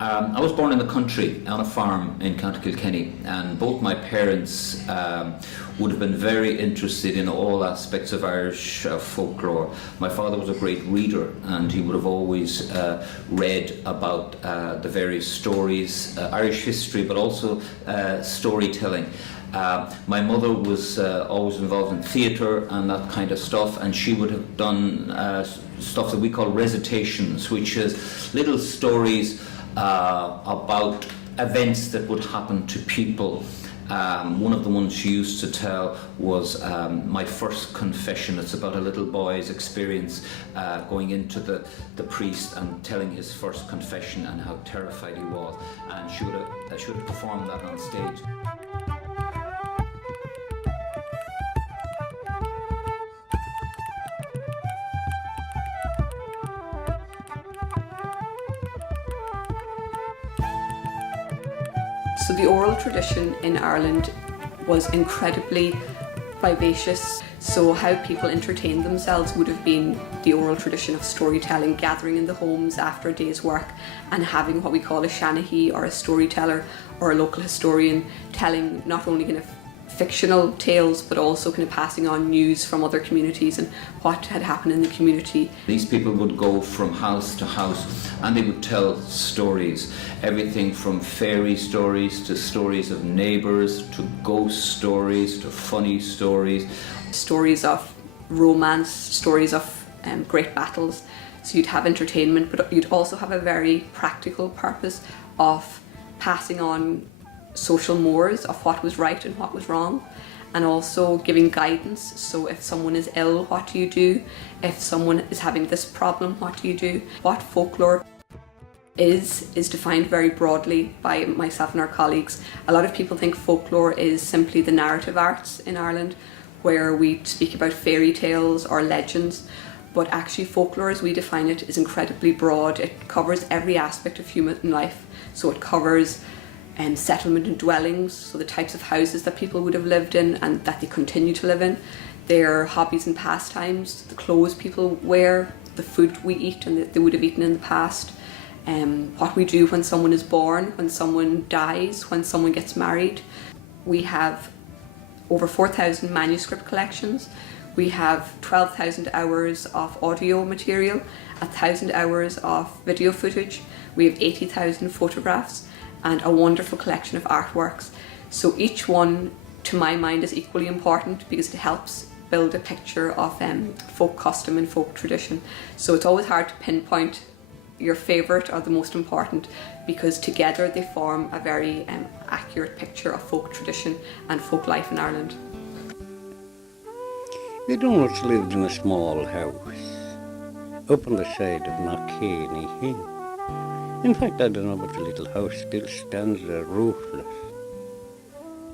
I was born in the country on a farm in County Kilkenny, and both my parents would have been very interested in all aspects of Irish folklore. My father was a great reader, and he would have always read about the various stories, Irish history, but also storytelling. My mother was always involved in theatre and that kind of stuff, and she would have done stuff that we call recitations, which is little stories about events that would happen to people. One of the ones she used to tell was My First Confession. It's about a little boy's experience going into the priest and telling his first confession and how terrified he was. And she would have performed that on stage. So the oral tradition in Ireland was incredibly vivacious. So how people entertained themselves would have been the oral tradition of storytelling, gathering in the homes after a day's work and having what we call a shanahee, or a storyteller or a local historian, telling not only kind of fictional tales but also kind of passing on news from other communities and what had happened in the community. These people would go from house to house and they would tell stories, everything from fairy stories to stories of neighbours to ghost stories to funny stories. Stories of romance, stories of great battles. So you'd have entertainment, but you'd also have a very practical purpose of passing on social mores of what was right and what was wrong, and also giving guidance. So if someone is ill, what do you do? If someone is having this problem, what do you do? What folklore is defined very broadly by myself and our colleagues. A lot of people think folklore is simply the narrative arts in Ireland, where we speak about fairy tales or legends, but actually folklore, as we define it, is incredibly broad. It covers every aspect of human life. So it covers settlement and dwellings, so the types of houses that people would have lived in and that they continue to live in, their hobbies and pastimes, the clothes people wear, the food we eat and that they would have eaten in the past, what we do when someone is born, when someone dies, when someone gets married. We have over 4,000 manuscript collections. We have 12,000 hours of audio material, 1,000 hours of video footage. We have 80,000 photographs and a wonderful collection of artworks. So each one, to my mind, is equally important because it helps build a picture of folk custom and folk tradition. So it's always hard to pinpoint your favourite or the most important, because together they form a very accurate picture of folk tradition and folk life in Ireland. We once lived in a small house up on the side of Knockkeeny Hill. In fact, I don't know, but the little house still stands there, roofless.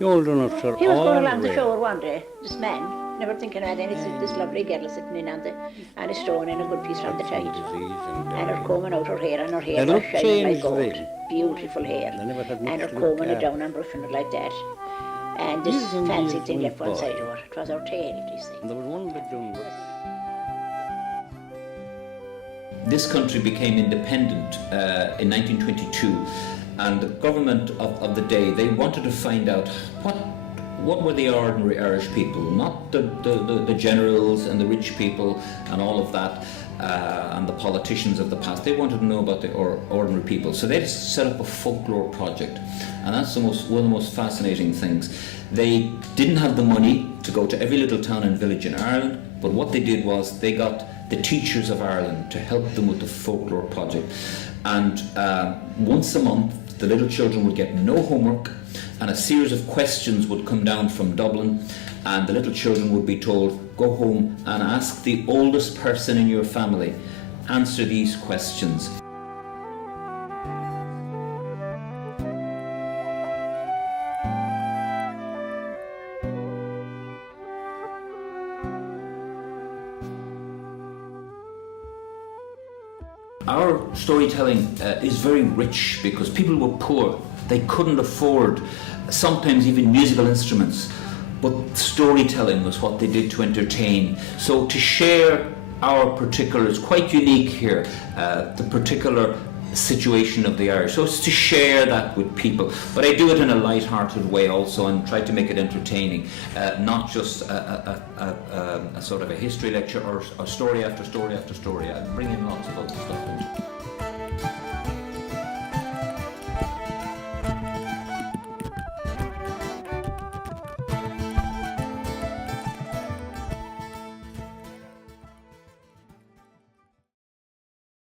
The old ones are all He was going along the shore one day, this man, never thinking I had anything, this lovely girl sitting in on a stone in a good piece from the tide. And her combing out her hair, and her hair was shining like gold. Beautiful hair. And her combing it down and brushing it like that. And this fancy thing left one side of her. It was her tail, you see. There was one bit done with. This country became independent in 1922, and the government of the day, they wanted to find out what were the ordinary Irish people, not the generals and the rich people and all of that, and the politicians of the past. They wanted to know about the ordinary people. So they set up a folklore project, and that's one of the most fascinating things. They didn't have the money to go to every little town and village in Ireland, but what they did was they got the teachers of Ireland to help them with the folklore project. And once a month, the little children would get no homework, and a series of questions would come down from Dublin, and the little children would be told, go home and ask the oldest person in your family, answer these questions. Our storytelling is very rich because people were poor. They couldn't afford sometimes even musical instruments, but storytelling was what they did to entertain. So to share our particular, it's quite unique here, the particular situation of the Irish. So it's to share that with people. But I do it in a light-hearted way also, and try to make it entertaining, not just a sort of a history lecture or story after story after story. I bring in lots of other stuff.